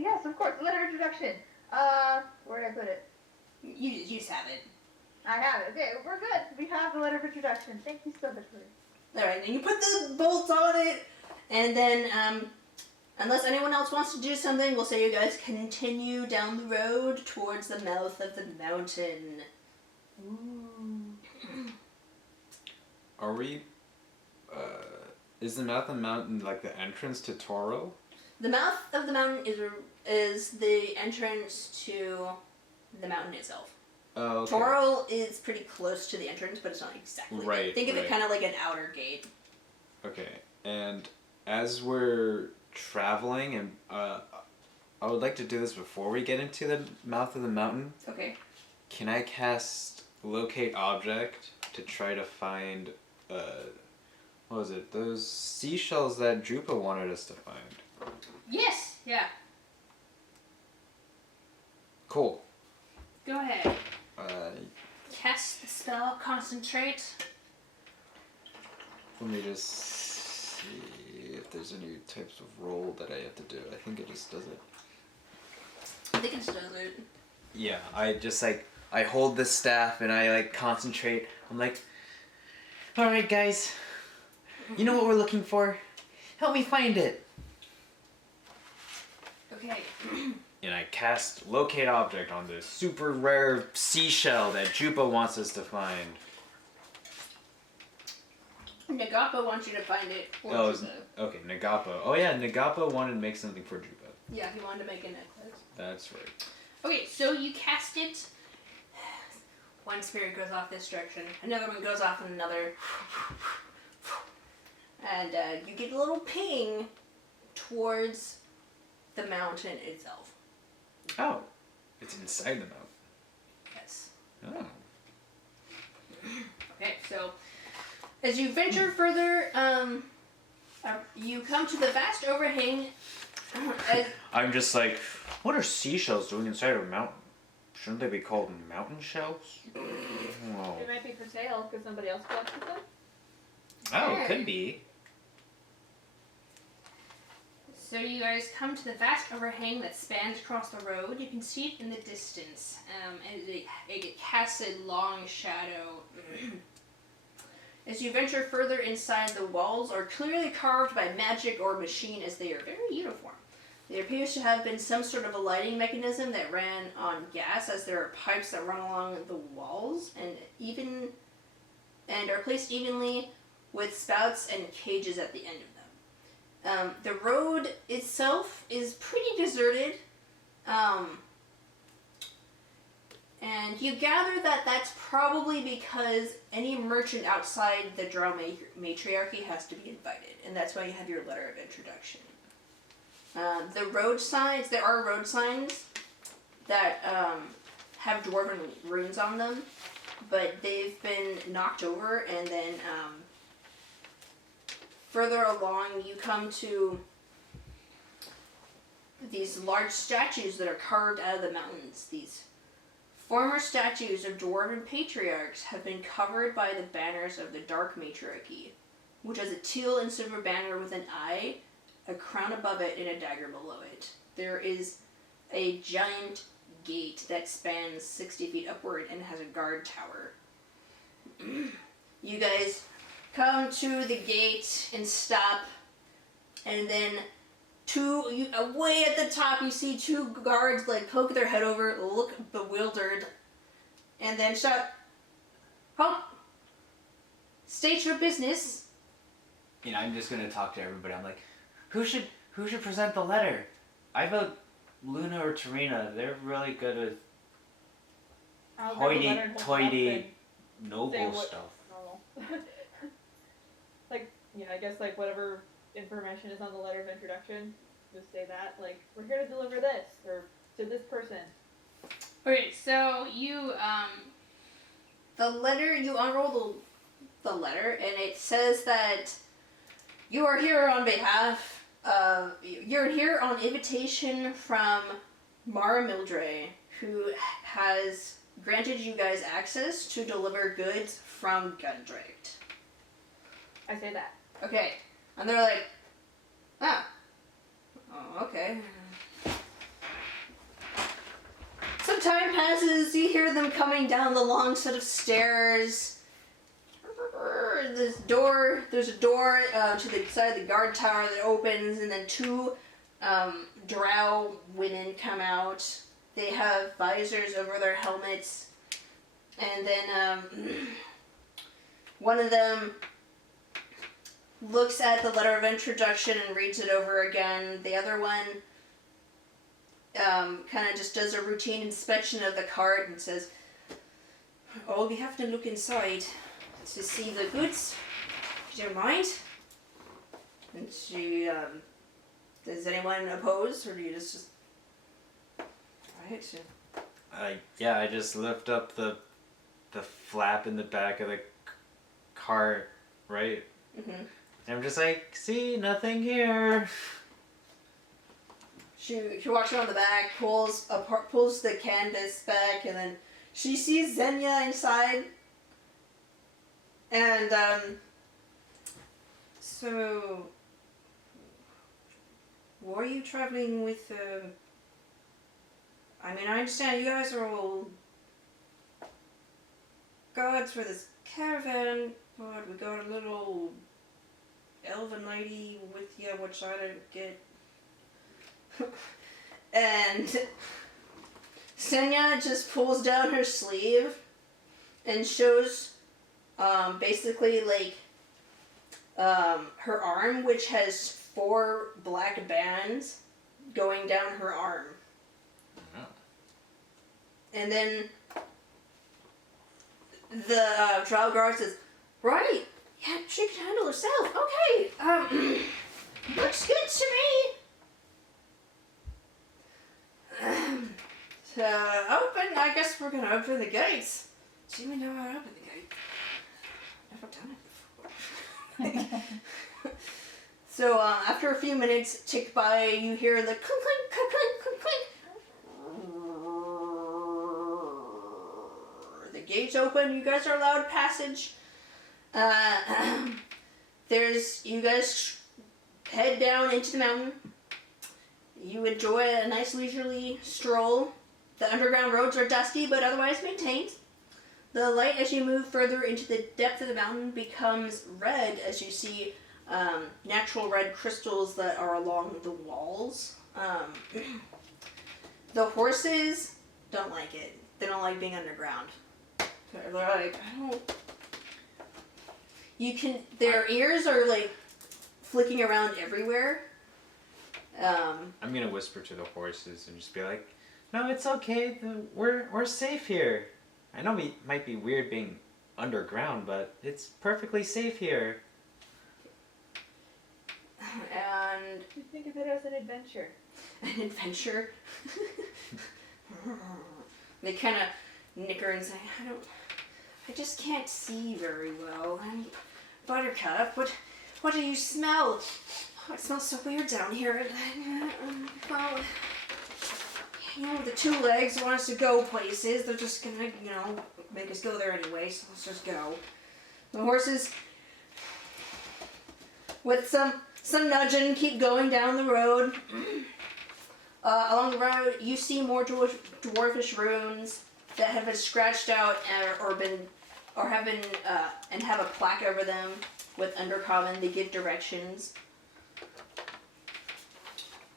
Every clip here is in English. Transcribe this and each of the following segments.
Yes, of course. Letter of introduction. Where did I put it? You just have it. I have it. Okay, we're good. We have the letter of introduction. Thank you so much for it. Alright, and you put the bolts on it, and then, unless anyone else wants to do something, we'll say you guys continue down the road towards the mouth of the mountain. Ooh. Are we... is the mouth of the mountain like the entrance to Toril? The mouth of the mountain is the entrance to the mountain itself. Oh, okay. Toril is pretty close to the entrance, but it's not exactly. Right. Think of it kind of like an outer gate. Okay, and as we're traveling, and I would like to do this before we get into the mouth of the mountain. Okay. Can I cast Locate Object to try to find, what was it? Those seashells that Drupa wanted us to find. Yes. Yeah. Cool. Go ahead. Uh, Cast the spell. Concentrate. Let me just see if there's any types of roll that I have to do. I think it just does it. I think it just does it. Yeah, I just I hold this staff and I concentrate. I'm like, alright guys, you know what we're looking for? Help me find it. Okay. And I cast Locate Object on this super rare seashell that Jupa wants us to find. Nagapa wants you to find it. Oh, okay, Nagapa. Oh yeah, Nagapa wanted to make something for Jupa. Yeah, he wanted to make a necklace. That's right. Okay, so you cast it. One spirit goes off this direction. Another one goes off in another. And you get a little ping towards the mountain itself. Oh, it's inside the mountain. Yes. Oh. Okay, so as you venture further, you come to the vast overhang. I'm just like, what are seashells doing inside of a mountain? Shouldn't they be called mountain shells? Oh, It might be for sale because somebody else collected them. oh, it could be. So you guys come to the vast overhang that spans across the road. You can see it in the distance, and it casts a long shadow. As you venture further inside, the walls are clearly carved by magic or machine, as they are very uniform. There appears to have been some sort of a lighting mechanism that ran on gas, as there are pipes that run along the walls and are placed evenly with spouts and cages at the end of them. The road itself is pretty deserted, and you gather that that's probably because any merchant outside the Drow matriarchy has to be invited, and that's why you have your letter of introduction. The road signs, there are road signs that have dwarven runes on them, but they've been knocked over, and then further along you come to these large statues that are carved out of the mountains. These former statues of dwarven patriarchs have been covered by the banners of the Dark Matriarchy, which has a teal and silver banner with an eye, a crown above it, and a dagger below it. There is a giant gate that spans 60 feet upward and has a guard tower. You guys come to the gate and stop, and then way at the top you see two guards poke their head over, look bewildered, and then shout, "Halt! State your business." You know, I'm just gonna talk to everybody. I'm like, who should present the letter? I vote Luna or Tarina. They're really good with hoity-toity noble stuff. I guess whatever information is on the letter of introduction, just say that, we're here to deliver this, or to this person. Okay, so you, you unroll the letter, and it says that you are here on behalf of, you're here on invitation from Mara Mildre, who has granted you guys access to deliver goods from Gundrict. I say that. Okay, and they're like, oh, okay. of time passes, you hear them coming down the long set of stairs. There's a door to the side of the guard tower that opens, and then two drow women come out. They have visors over their helmets, and then one of them looks at the letter of introduction and reads it over again. The other one kind of just does a routine inspection of the cart and says, "Oh, we have to look inside to see the goods, if you don't mind." And she, does anyone oppose, or do you just right? I just lift up the flap in the back of the cart, right? Mm-hmm. And I'm just like, see, nothing here. She walks around the back, pulls the canvas back, and then she sees Xenia inside. And, so, were you traveling with, I mean, I understand you guys are all guards for this caravan, but we got a little elven lady with you, which I don't get. And Xenia just pulls down her sleeve and shows basically like her arm, which has 4 black bands going down her arm. Oh. And then the trial guard says, "Right, yeah, she can handle herself. Okay, looks good to me." So, I guess we're gonna open the gates. Do you even know how to open the gate? Never done it before. So, after a few minutes tick by, you hear the clink, clink, clink, clink, clink. The gates open, you guys are allowed passage. You guys head down into the mountain. You enjoy a nice leisurely stroll. The underground roads are dusty, but otherwise maintained. The light as you move further into the depth of the mountain becomes red as you see natural red crystals that are along the walls. The horses don't like it. They don't like being underground. They're like, their ears are like flicking around everywhere. I'm gonna whisper to the horses and just be like, "No, it's okay. We're safe here. I know we might be weird being underground, but it's perfectly safe here." And You think of it as an adventure. an adventure. They kind of nicker and say, I just can't see very well. Buttercup, what do you smell? Oh, it smells so weird down here. Well, the 2 legs want us to go places. They're just gonna, make us go there anyway, so let's just go. The horses, with some nudging, keep going down the road. Along the road, you see more dwarfish runes that have been scratched out and have a plaque over them with Undercommon. They give directions.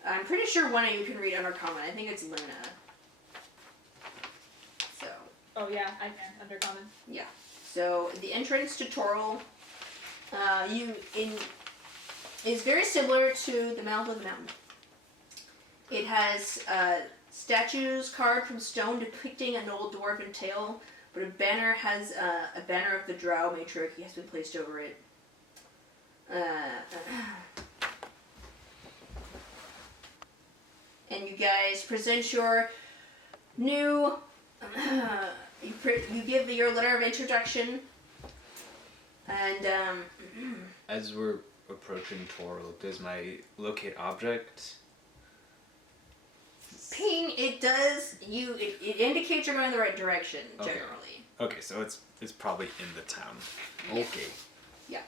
I'm pretty sure one of you can read Undercommon. I think it's Luna. So. Oh yeah, I can. Undercommon. Yeah. So the entrance to Toril, is very similar to the mouth of the mountain. It has statues carved from stone depicting an old dwarven tale, but a banner of the drow matriarchy has been placed over it. And you guys present your new. You give your letter of introduction, and As we're approaching Toril, does my locate object? ping. It does. It indicates you're going in the right direction Okay. generally. Okay, so it's probably in the town. Yeah. Okay. Yeah.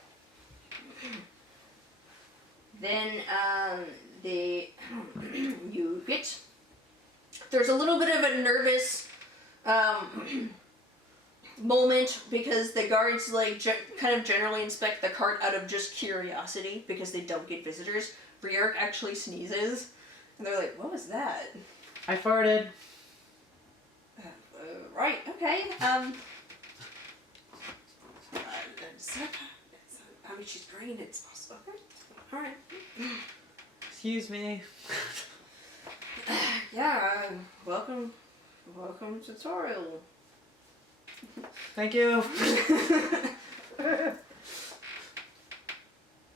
Then you get. There's a little bit of a nervous moment because the guards kind of generally inspect the cart out of just curiosity because they don't get visitors. Briark actually sneezes, and they're like, "What was that?" I farted. Right. Okay. I mean, she's green. It's possible. All right. Excuse me. Yeah. Welcome to Toril. Thank you.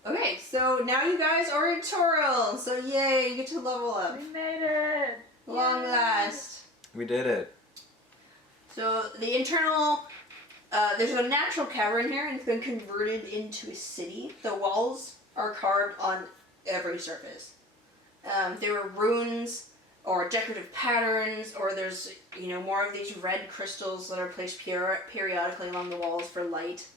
Okay, so now you guys are in Toril. So yay, you get to level up. We made it! Long Yay. last. We did it. So the internal, there's a natural cavern here, and it's been converted into a city. The walls are carved on every surface. There were runes or decorative patterns, or there's more of these red crystals that are placed periodically along the walls for light.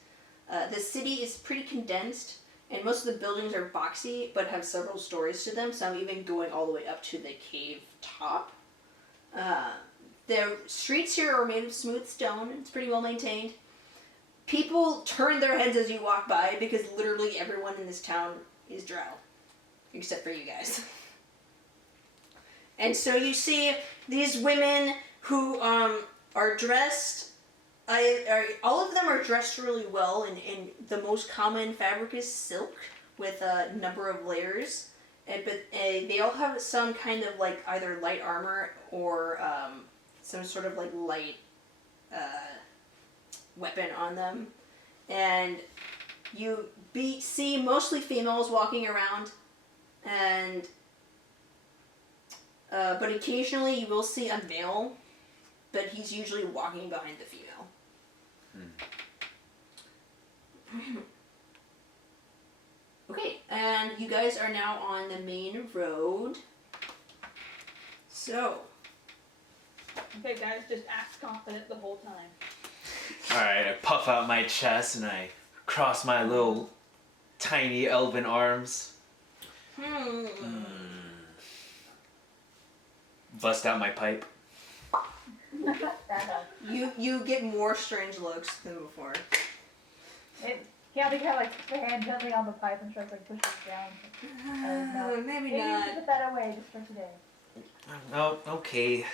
The city is pretty condensed, and most of the buildings are boxy, but have several stories to them. Some even going all the way up to the cave top. The streets here are made of smooth stone. It's pretty well maintained. People turn their heads as you walk by because literally everyone in this town is drow, except for you guys. And so you see these women who are dressed. All of them are dressed really well, and the most common fabric is silk with a number of layers. But they all have some kind of either light armor or some sort of light weapon on them. And you see mostly females walking around, and but occasionally you will see a male, but he's usually walking behind the female. Okay, and you guys are now on the main road. So. Okay, guys, just act confident the whole time. Alright, I puff out my chest and I cross my little tiny elven arms. Bust out my pipe. You get more strange looks than before. Keyanthi kind of puts her hand gently on the pipe and tries to push it down. Maybe Maybe not. use it a better way just for today. Oh, okay.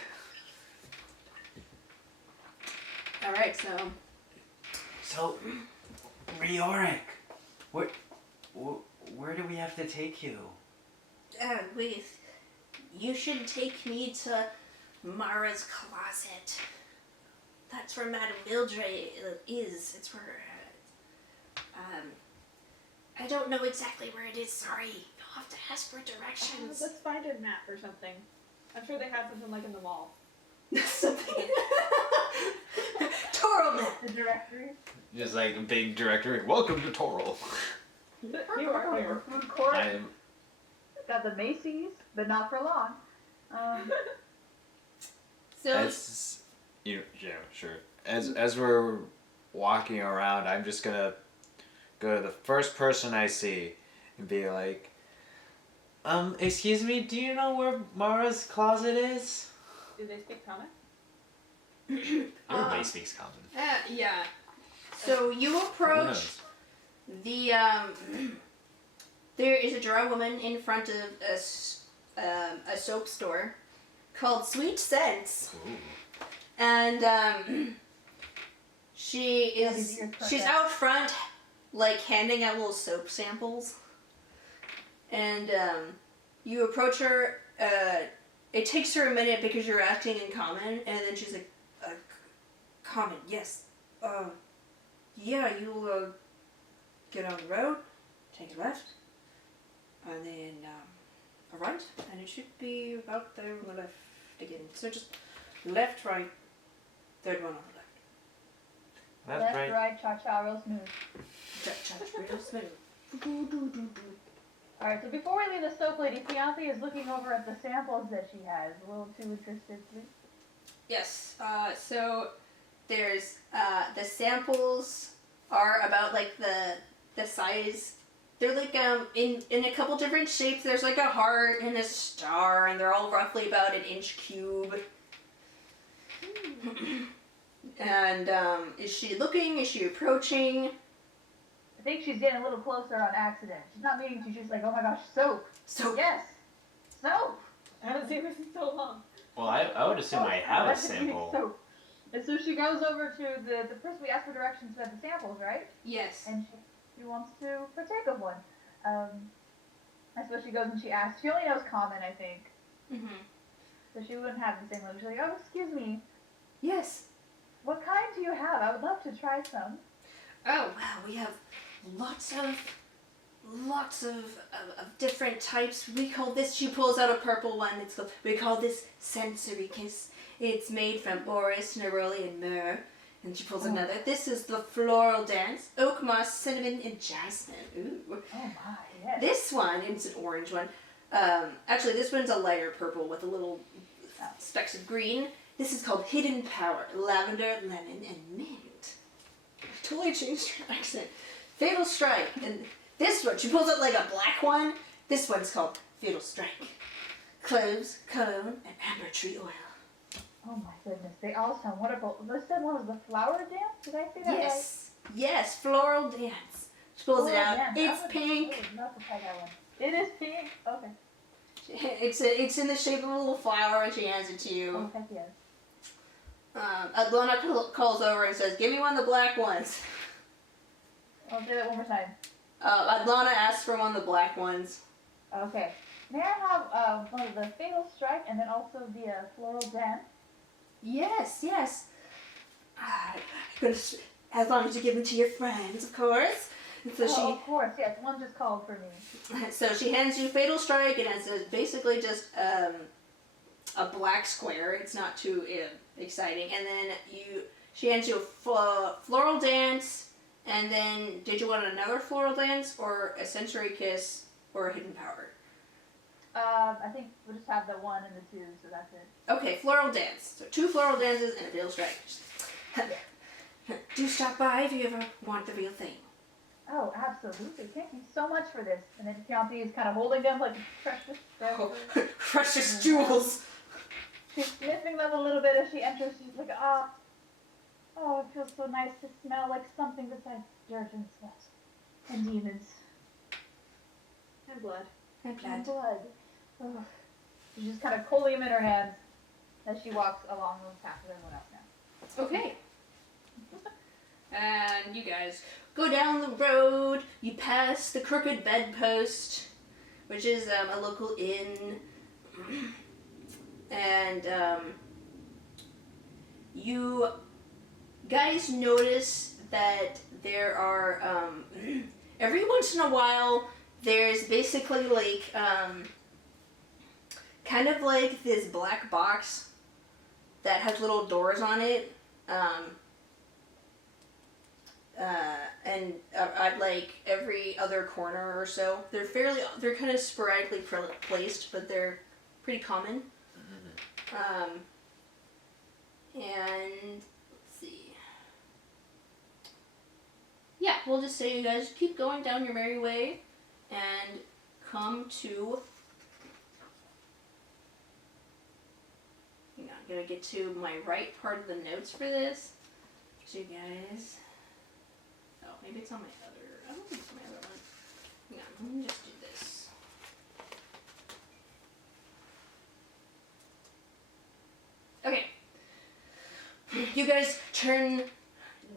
Alright, So, Rioric, where do we have to take you? you should take me to Mara's closet. That's where Madame Mildred is. It's where, I don't know exactly where it is, sorry. You'll have to ask for directions. Let's find a map or something. I'm sure they have something in the mall. Something. Toril map. The directory. Just a big directory. Welcome to Toril. You are here. Food court. I'm... Got the Macy's, but not for long. So yeah, sure. As we're walking around, I'm just gonna go to the first person I see and be like, excuse me, do you know where Mara's closet is? Do they speak common? Everybody speaks common. yeah. So you approach the, there is a drow woman in front of a soap store called Sweet Scents. Ooh. And, she's out front, handing out little soap samples. And, you approach her, it takes her a minute because you're acting in common, and then she's like, common, yes. Yeah, you'll, get on the road, take a left, and then, a right, and it should be about there on the left again. So just left, right, third one on the left. Left, right, cha-cha, real smooth. Cha-cha, real smooth. Alright, so before we leave the soap lady, Keyanthi is looking over at the samples that she has. A little too interested, please. Yes, so there's, the samples are about, the size. They're, in a couple different shapes. There's, a heart and a star, and they're all roughly about an inch cube. And is she looking? Is she approaching? I think she's getting a little closer on accident. She's not meaning to. She's like, oh my gosh, soap. So Yes, soap. I haven't seen this in so long. Well, I would assume I have a sample. Soap. And so she goes over to the person we asked for directions to have the samples, right? yes. And she wants to partake of one. And so she goes and she asks. She only knows common, I think. Mm-hmm. So she wouldn't have the same one. She's like, oh, excuse me. Yes. What kind do you have? I would love to try some. Oh wow, we have lots of different types. We call this. She pulls out a purple one. We call this centric. It's made from orris, neroli, and myrrh. And she pulls another. This is the floral dance. Oak moss, cinnamon, and jasmine. Ooh. Oh my, yes. This one, it's an orange one. Actually, this one's a lighter purple with a little specks of green. This is called Hidden Power. Lavender, lemon, and mint. Totally changed her accent. Fatal Strike. And this one, she pulls out like a black one. This one's called Fatal Strike. Cloves, cologne, and amber tree oil. Oh my goodness, they all sound wonderful. You said one was the flower dance? Did I say that right? Yes. Yes, floral dance. She pulls it Floral out. dance. It's I would pink. love to try that one. It is pink? Okay. It's in the shape of a little flower, and she hands it to you. Oh, heck yes. Adlanna calls over and says, "Give me one of the black ones." I'll say that one more time. Adlanna asks for one of the black ones. Okay. May I have one of the Fatal Strike and then also the floral dance? Yes, yes. As long as you give them to your friends, of course. And so Of course, yes. One just called for me. So she hands you Fatal Strike, and it's basically just a black square. It's not too exciting. And then she hands you a floral dance, and then did you want another floral dance, or a sensory kiss, or a hidden power? I think we'll just have the one and the two, so that's it. Okay, floral dance. So 2 floral dances and a Fatal Strike. Do stop by if you ever want the real thing. Oh, absolutely. Thank you so much for this. And then Keyanthi is kind of holding them like precious. Precious jewels. She's sniffing them a little bit as she enters. She's like, oh, it feels so nice to smell like something besides dirt and sweat and demons And blood. And and blood. blood. Oh. She's just kind of holding them in her hands as she walks along the path with everyone else now. Okay. And you guys go down the road. You pass the Crooked Bedpost, which is a local inn. And you guys notice that there are, every once in a while, there's basically like, kind of like this black box that has little doors on it. And at like every other corner or so. They're kind of sporadically placed, but they're pretty common. And let's see. Yeah, we'll just say you guys keep going down your merry way and come to. Hang on, I'm gonna get to my right part of the notes for this. So you guys. Oh, maybe it's on my other. I don't think it's on my other one. Hang on, let me just do this. Okay. You guys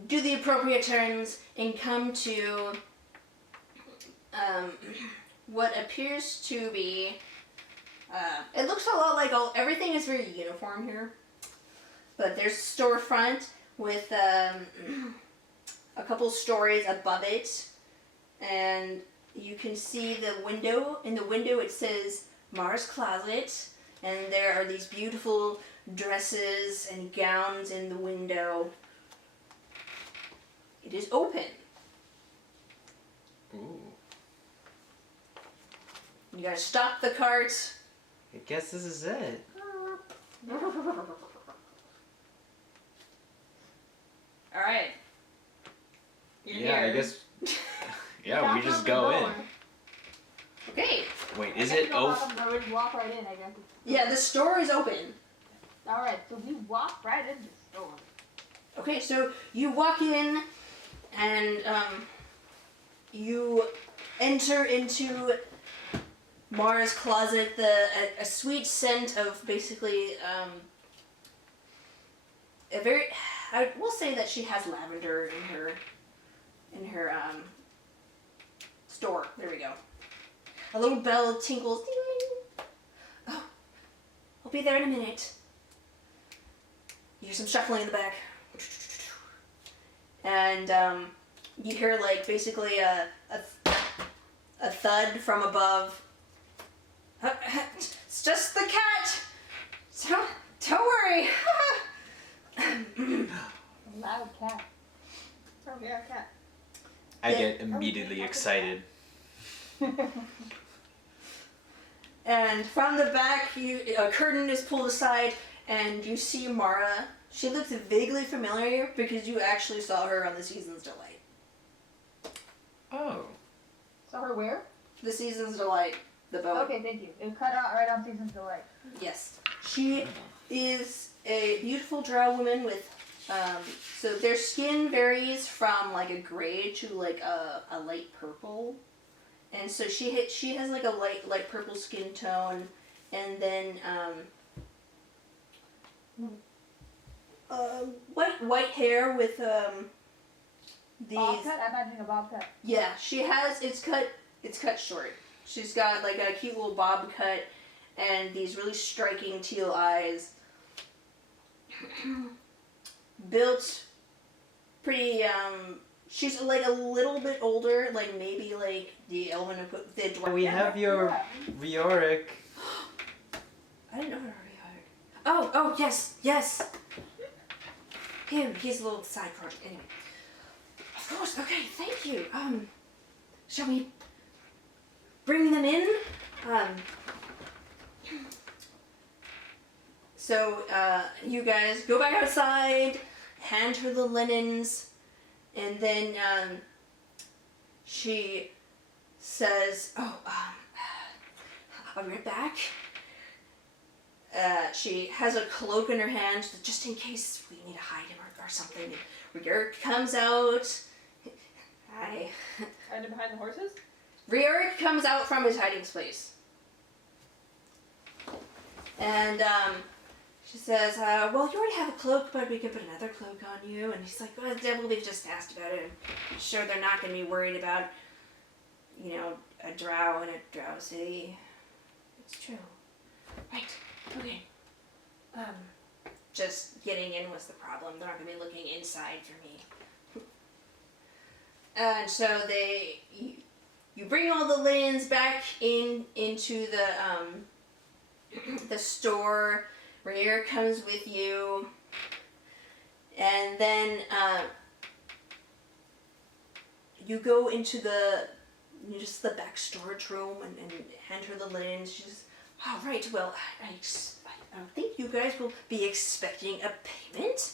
do the appropriate turns, and come to what appears to be. It looks a lot like everything is very uniform here, but there's a storefront with a couple stories above it, and you can see the window. In the window it says Mars Closet, and there are these beautiful dresses and gowns in the window. It is open. Ooh. You gotta stop the cart. I guess this is it. Alright. Yeah, I guess. Yeah, we just go in. Okay. Wait, is it open? Walk right in, I guess. Yeah, the store is open. Alright, so we walk right into the store. Okay, so you walk in and you enter into Mara's closet. A sweet scent of basically a very. I will say that she has lavender in her store. There we go. A little bell tinkles. Ding. Oh, I'll be there in a minute. You hear some shuffling in the back. And you hear like basically a thud from above. It's just the cat. Don't worry. Loud cat. Oh yeah, cat. I get immediately excited. And from the back, a curtain is pulled aside, and you see Mara. She looks vaguely familiar because you actually saw her on The Season's Delight. Oh. Saw her where? The Season's Delight, the boat. Okay, thank you. It cut out right on Season's Delight. Yes. She is a beautiful drow woman with, so their skin varies from like a gray to like a light purple. And so she has like a light purple skin tone, and then white hair with these. Bob cut? I'm imagining a bob cut. Yeah, she has. It's cut short. She's got like a cute little bob cut, and these really striking teal eyes. Built pretty. She's like a little bit older, like maybe like the elven the dwarf. We have your Rioric. I didn't know her Rioric. Oh yes. He's a little side project anyway. Of course. Okay, thank you. Shall we bring them in? So you guys go back outside, hand her the linens. And then she says, I'll be right back. She has a cloak in her hand just in case we need to hide him or something. Rioric comes out. Hi. Hiding behind the horses? Rioric comes out from his hiding place. And she says, well, you already have a cloak, but we could put another cloak on you. And he's like, well, they've just asked about it. I'm sure they're not going to be worried about, a drow in a drow city. It's true. Right. Okay. Just getting in was the problem. They're not going to be looking inside for me. And so you bring all the linens back into the store. Rhaegar comes with you, and then you go into the back storage room and hand her the linens. She's, right, well, I don't think you guys will be expecting a payment.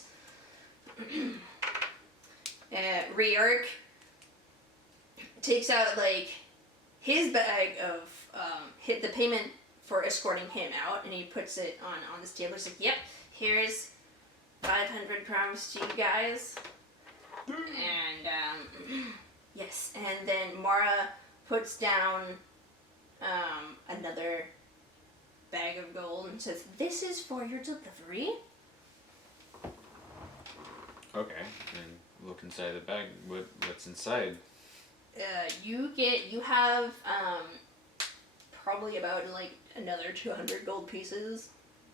Rhaegar takes out like his bag of the payment for escorting him out, and he puts it on this table. He's like, yep, here's 500 crowns to you guys. And yes, and then Mara puts down another bag of gold and says, this is for your delivery. Okay, and look inside the bag. What's inside? You have probably about like another 200 gold pieces.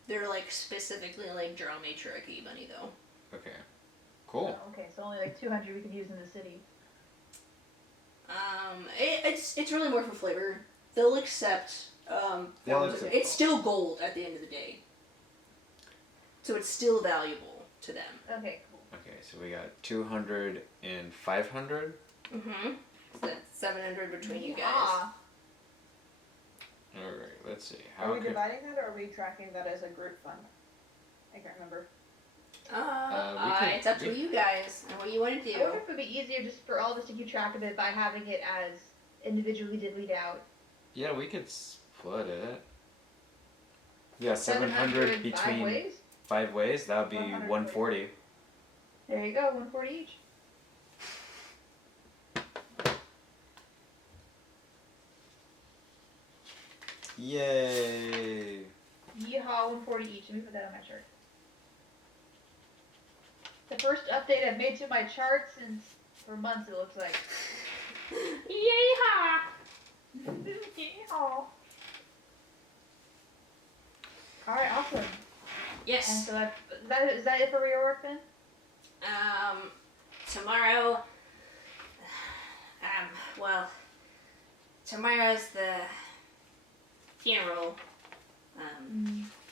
They're like specifically like drow matriarchy money though. Okay, cool. Oh, okay, so only like 200 we can use in the city. It's really more for flavor. They'll accept. It's still gold at the end of the day, so it's still valuable to them. Okay, cool. Okay, so we got 200 and 500. Mm-hmm. So that's 700 between you guys. All right, let's see. Are we dividing that, or are we tracking that as a group fund? I can't remember. It's up to you guys and what you want to do. I wonder if it would be easier just for all of us to keep track of it by having it as individually divvied out. Yeah, we could split it. Yeah, 700 between. 5 ways? 5 ways, that would be 140. 140. There you go, 140 each. Yay! Yeehaw, 140 each. Let me put that on my chart. The first update I've made to my chart since for months, it looks like. Yeehaw! Yeehaw! Alright, awesome. And Yes. so is that it for your work then? Tomorrow. Well, tomorrow's the funeral.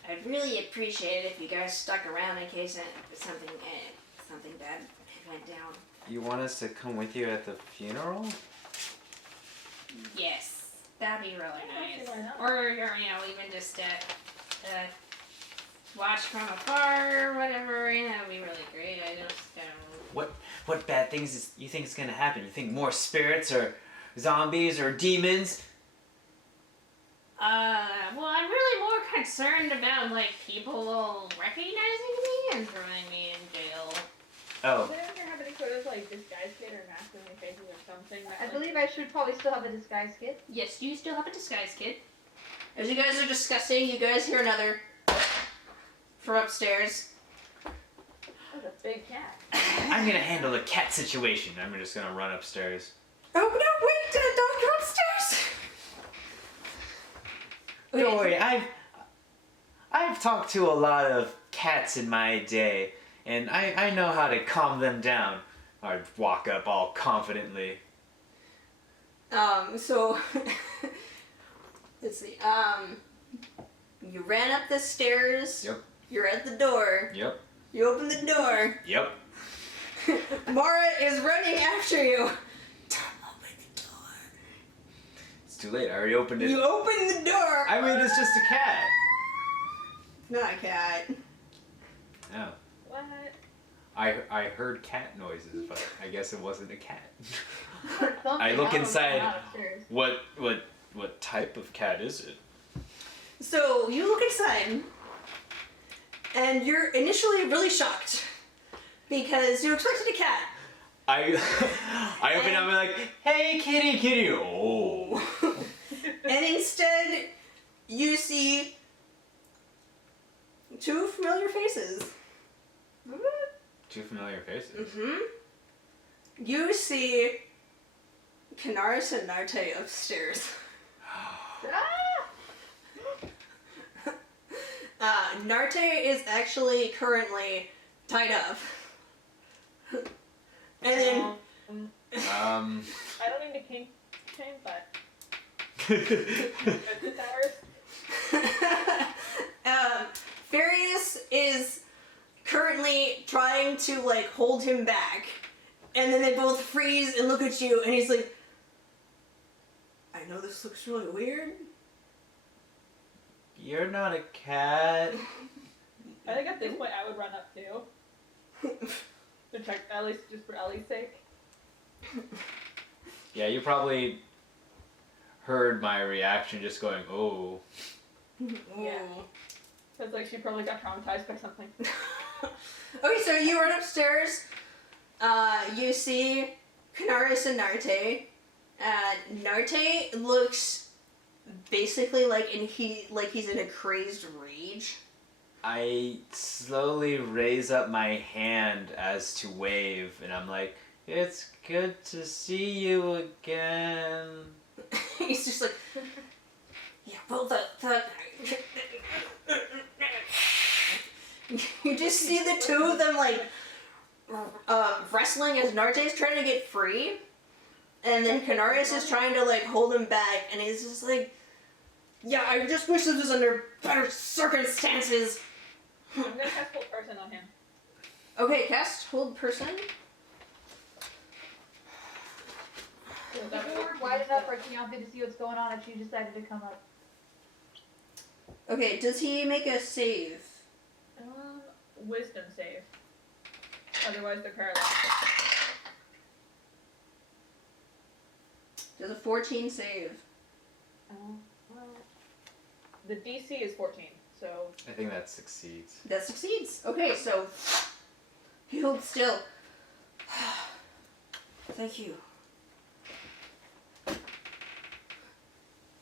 I'd really appreciate it if you guys stuck around in case something bad went down. You want us to come with you at the funeral? Yes, that'd be really nice. Why not? Or even just watch from afar or whatever. That'd be really great. I just What bad things you think is gonna happen? You think more spirits or zombies or demons? Well, I'm really more concerned about people recognizing me and throwing me in jail. Oh, Does anyone here have any sort of like disguise kit or mask on their faces or something? That, I like, believe I should probably still have a disguise kit. Yes, you still have a disguise kit. As you guys are discussing, you guys hear another from upstairs. That's a big cat. I'm gonna handle the cat situation. I'm just gonna run upstairs. Oh no! Wait! Don't go upstairs. Don't worry, I've talked to a lot of cats in my day, and I know how to calm them down. I'd walk up all confidently. So let's see. You ran up the stairs. Yep. You're at the door. Yep. You open the door. Yep. Mara is running after you. Don't open the door. It's too late. I already opened it. You open the door. I mean, it's just a cat. Not a cat. Oh. What? I heard cat noises, but I guess it wasn't a cat. Something I look else inside. went on upstairs. What type of cat is it? So you look inside, and you're initially really shocked because you expected a cat. I open up and I'm like, hey, kitty. Oh. And instead, you see two familiar faces. Two familiar faces. You see Canaris and Narte upstairs. Narte is actually currently tied up. And then I don't mean to kink shame, but business hours. Farius is currently trying to hold him back, and then they both freeze and look at you, and he's like, I know this looks really weird. You're not a cat. I think at this point I would run up too. To check, at least just for Ellie's sake. Yeah, you probably heard my reaction just going, oh. Yeah. So it's like she probably got traumatized by something. Okay, so you run upstairs. You see Canaris and Narte. Narte looks basically like he's in a crazed rage. I slowly raise up my hand as to wave, and I'm like, it's good to see you again. He's just like, yeah, well, you just see the two of them wrestling as Narte's trying to get free, and then Canaris is trying to hold him back, and he's just like, yeah, I just wish this was under better circumstances. I'm gonna cast Hold Person on him. Okay, cast Hold Person. So If that we would weren't wide enough for Keyanthi to see what's going on if she decided to come up. Okay, does he make a save? Wisdom save. Otherwise they're paralyzed. Does a 14 save? Well, the DC is 14, so... I think that succeeds. That succeeds. Okay, so he holds still. Thank you.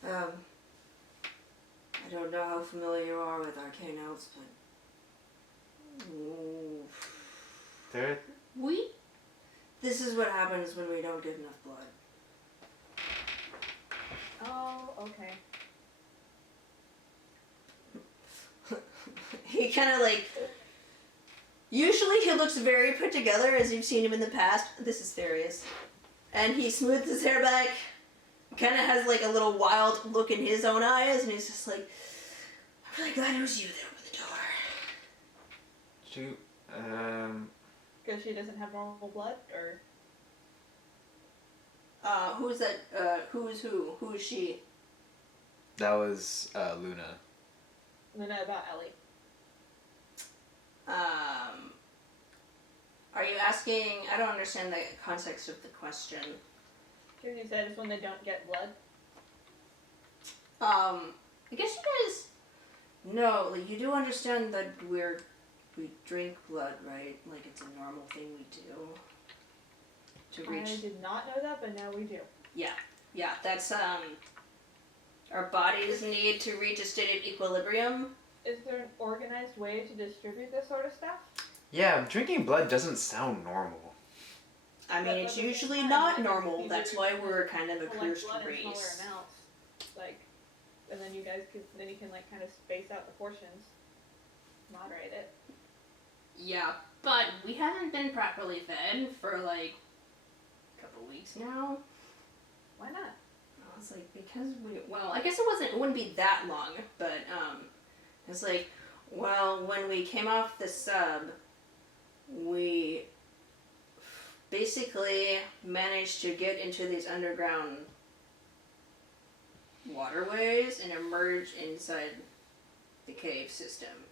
I don't know how familiar you are with arcane elves, but... Ooh. This is what happens when we don't get enough blood. Oh, okay. He kind of like... Usually he looks very put together as you've seen him in the past. This is Therius. And he smooths his hair back. Kind of has like a little wild look in his own eyes. And he's just like, I'm really glad it was you that opened the door. Because she doesn't have normal blood, or... Who's that? Who is who? Who is she? That was Luna. Luna about Ellie. Are you asking? I don't understand the context of the question. Because you said it's when they don't get blood. I guess you guys know, like, you do understand that we drink blood, right? Like, it's a normal thing we do. To reach. I did not know that, but now we do. Yeah, that's, our bodies need to reach a state of equilibrium. Is there an organized way to distribute this sort of stuff? Yeah, drinking blood doesn't sound normal. I mean, it's usually not normal. That's why we're kind of a cursed race. In smaller amounts, like, and then you can like kind of space out the portions, moderate it. Yeah, but we haven't been properly fed for like a couple weeks now. Why not? I was like, because I guess it wouldn't be that long, but it's like, well, when we came off the sub, we basically managed to get into these underground waterways and emerge inside the cave system.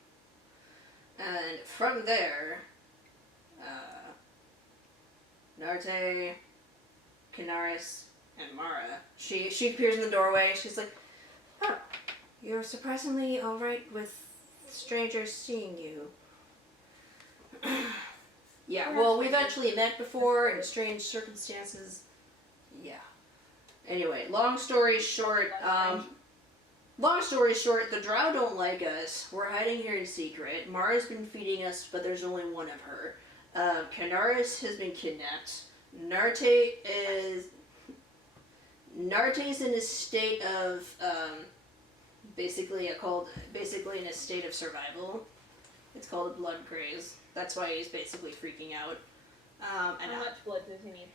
And from there, Narte, Canaris, and Mara, she appears in the doorway. She's like, oh, you're surprisingly alright with strangers seeing you. Yeah, well, we've actually met before in strange circumstances. Yeah. Anyway, long story short, the drow don't like us. We're hiding here in secret. Mara's been feeding us, but there's only one of her. Canaris has been kidnapped. Narte's in a state of, basically in a state of survival. It's called a blood craze. That's why he's basically freaking out. How much blood does he need?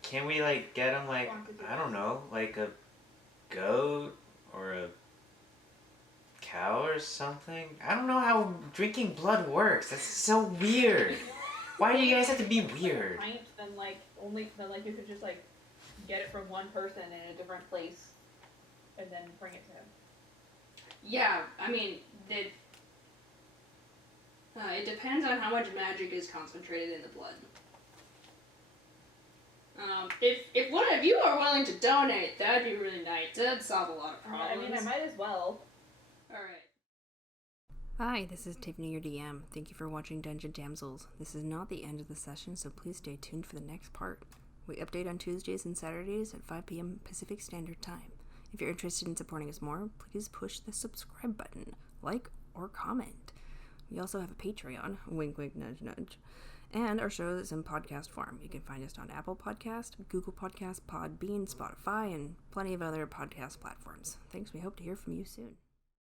Can we like get him like, I don't know, like a goat or a cow or something? I don't know how drinking blood works. That's so weird. Why do you guys have to be weird? Then you could just like get it from one person in a different place and then bring it to him. Yeah, I mean, it depends on how much magic is concentrated in the blood. If one of you are willing to donate, that'd be really nice. That'd solve a lot of problems. I mean, I might as well. Alright. Hi, this is Tiffany, your DM. Thank you for watching Dungeon Damsels. This is not the end of the session, so please stay tuned for the next part. We update on Tuesdays and Saturdays at 5 p.m. Pacific Standard Time. If you're interested in supporting us more, please push the subscribe button, like, or comment. We also have a Patreon, wink wink nudge nudge, and our show is in podcast form. You can find us on Apple Podcast, Google Podcast, Podbean, Spotify, and plenty of other podcast platforms. Thanks, we hope to hear from you soon.